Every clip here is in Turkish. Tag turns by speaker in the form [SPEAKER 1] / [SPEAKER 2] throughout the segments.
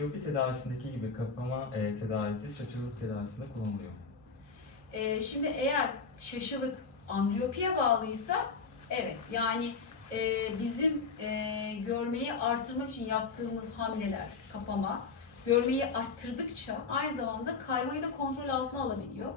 [SPEAKER 1] Ambliyopi tedavisindeki gibi kapama e, tedavisi şaşırılık tedavisinde kullanılıyor.
[SPEAKER 2] Ee, şimdi eğer şaşılık ambliyopiye bağlıysa evet yani e, bizim e, görmeyi artırmak için yaptığımız hamleler, kapama, görmeyi arttırdıkça aynı zamanda kaymayı da kontrol altına alabiliyor.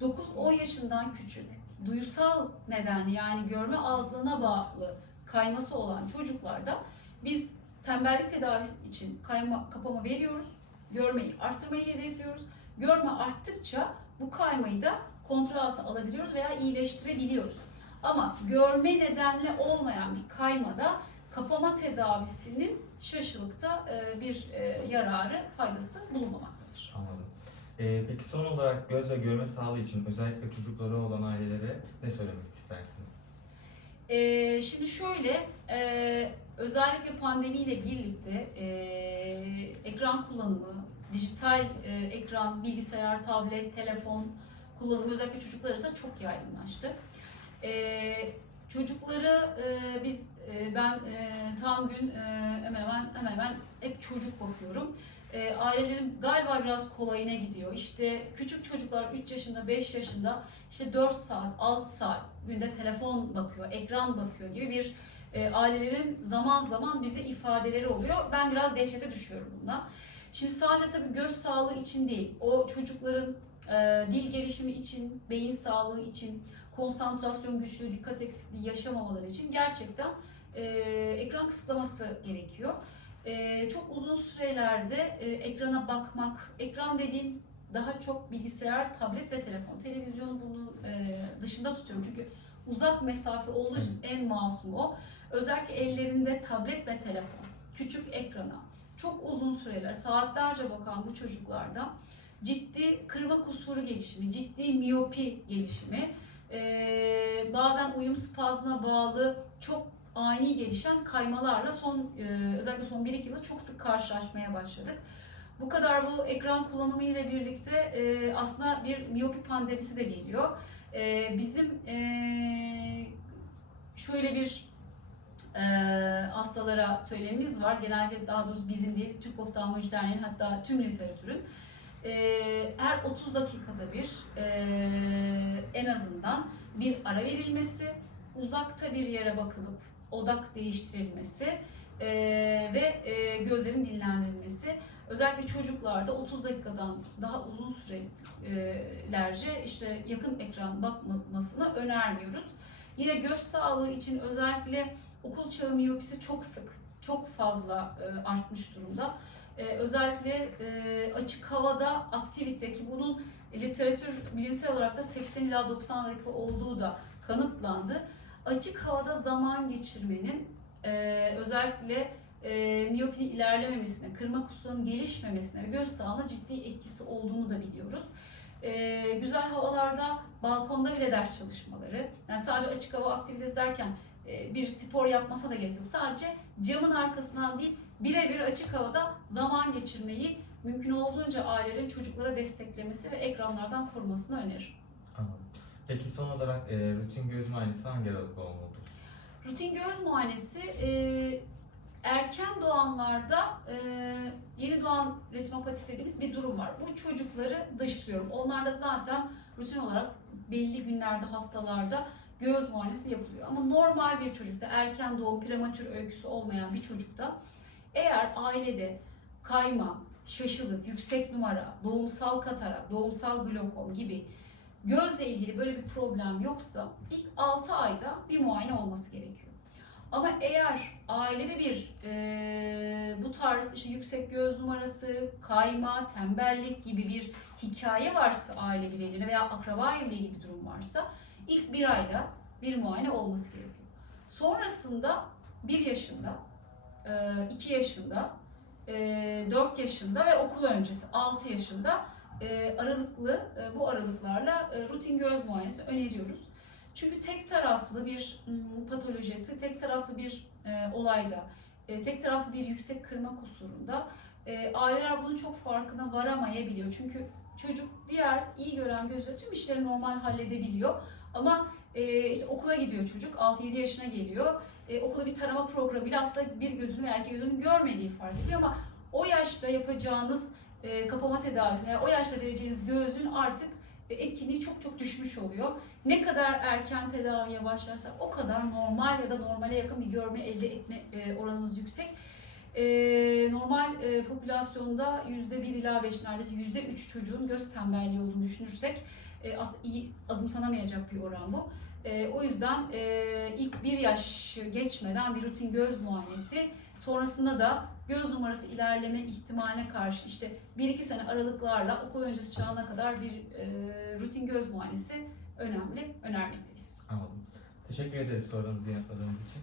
[SPEAKER 2] 9-10 yaşından küçük, duyusal nedenli yani görme azlığına bağlı kayması olan çocuklarda biz tembellik tedavisi için kayma, kapama veriyoruz. Görmeyi arttırmayı hedefliyoruz. Görme arttıkça bu kaymayı da kontrol altına alabiliyoruz veya iyileştirebiliyoruz. Ama görme nedenli olmayan bir kaymada kapama tedavisinin şaşılıkta e, bir e, yararı, faydası bulunmamaktadır.
[SPEAKER 1] Anladım. E, peki son olarak göz ve görme sağlığı için özellikle çocukları olan ailelere ne söylemek istersiniz?
[SPEAKER 2] Ee, şimdi şöyle, e, özellikle pandemiyle birlikte e, ekran kullanımı, dijital e, ekran, bilgisayar, tablet, telefon kullanımı özellikle çocuklar arasında çok yaygınlaştı. E, çocukları e, biz, e, ben e, tam gün e, hemen hemen hemen hemen hep çocuk bakıyorum. E, ailelerin galiba biraz kolayına gidiyor. İşte küçük çocuklar 3 yaşında, 5 yaşında işte 4 saat, 6 saat günde telefon bakıyor, ekran bakıyor gibi bir e, ailelerin zaman zaman bize ifadeleri oluyor. Ben biraz dehşete düşüyorum bunda. Şimdi sadece tabii göz sağlığı için değil, o çocukların dil gelişimi için, beyin sağlığı için, konsantrasyon güçlüğü, dikkat eksikliği yaşamamaları için gerçekten e, ekran kısıtlaması gerekiyor. E, çok uzun sürelerde e, ekrana bakmak, ekran dediğim daha çok bilgisayar, tablet ve telefon. Televizyonu bunun e, dışında tutuyorum çünkü uzak mesafe olduğu için en masum o. Özellikle ellerinde tablet ve telefon, küçük ekrana çok uzun süreler, saatlerce bakan bu çocuklarda ciddi kırma kusuru gelişimi, ciddi miyopi gelişimi, e, bazen uyum spazmına bağlı çok ani gelişen kaymalarla son e, özellikle son 1-2 yılda çok sık karşılaşmaya başladık. Bu kadar bu ekran kullanımı ile birlikte e, aslında bir miyopi pandemisi de geliyor. E, bizim şöyle bir hastalara söylemimiz var. Genelde daha doğrusu bizim değil, Türk Oftalmoloji Derneği'nin hatta tüm literatürün her 30 dakikada bir en azından bir ara verilmesi, uzakta bir yere bakılıp odak değiştirilmesi e, ve e, gözlerin dinlendirilmesi. Özellikle çocuklarda 30 dakikadan daha uzun sürelerce işte yakın ekran bakmasını önermiyoruz. Yine göz sağlığı için özellikle okul çağı miyopisi çok sık, çok fazla e, artmış durumda. E, özellikle e, açık havada aktivite ki bunun literatür bilimsel olarak da 80 ila 90 dakika olduğu da kanıtlandı. Açık havada zaman geçirmenin e, özellikle e, miyopinin ilerlememesine, kırma kusurunun gelişmemesine ve göz sağlığına ciddi etkisi olduğunu da biliyoruz. E, güzel havalarda balkonda bile ders çalışmaları, yani sadece açık hava aktivitesi derken e, bir spor yapmasa da gerek yok. Sadece camın arkasından değil, birebir açık havada zaman geçirmeyi mümkün olduğunca ailelerin çocuklara desteklemesi ve ekranlardan korumasını öneririm.
[SPEAKER 1] Anladım. Peki son olarak e, rutin göz muayenesi hangi aralıkta olmalıdır?
[SPEAKER 2] Rutin göz muayenesi e, erken doğanlarda e, yeni doğan retinopatisi dediğimiz bir durum var. Bu çocukları dışlıyorum. Onlarda zaten rutin olarak belli günlerde, haftalarda göz muayenesi yapılıyor. Ama normal bir çocukta, erken doğum, prematür öyküsü olmayan bir çocukta eğer ailede kayma, şaşılık, yüksek numara, doğumsal katarak, doğumsal glokom gibi gözle ilgili böyle bir problem yoksa ilk 6 ayda bir muayene olması gerekiyor. Ama eğer ailede bir e, bu tarz işte yüksek göz numarası, kayma, tembellik gibi bir hikaye varsa aile bireylerine veya akraba evliliği gibi bir durum varsa ilk bir ayda bir muayene olması gerekiyor. Sonrasında 1 yaşında, 2 yaşında, 4 yaşında ve okul öncesi 6 yaşında e, aralıklı e, bu aralıklarla e, rutin göz muayenesi öneriyoruz. Çünkü tek taraflı bir m, patoloji, tek taraflı bir olayda, tek taraflı bir yüksek kırma kusurunda aileler bunun çok farkına varamayabiliyor. Çünkü çocuk diğer iyi gören gözle tüm işleri normal halledebiliyor. Ama işte okula gidiyor çocuk, 6-7 yaşına geliyor. Okula bir tarama programıyla aslında bir gözünü veya iki gözünü görmediği fark ediliyor ama o yaşta yapacağınız e, kapama tedavisi veya o yaşta vereceğiniz gözün artık e, etkinliği çok çok düşmüş oluyor. Ne kadar erken tedaviye başlarsak o kadar normal ya da normale yakın bir görme elde etme e, oranımız yüksek. E, normal e, popülasyonda %1 ila 5 neredeyse %3 çocuğun göz tembelliği olduğunu düşünürsek e, aslında iyi azımsanamayacak bir oran bu. E, o yüzden e, ilk bir yaş geçmeden bir rutin göz muayenesi sonrasında da göz numarası ilerleme ihtimaline karşı işte 1-2 sene aralıklarla okul öncesi çağına kadar bir e, rutin göz muayenesi önemli, önermekteyiz.
[SPEAKER 1] Anladım. Teşekkür ederiz sorularımızı yanıtladığınız için.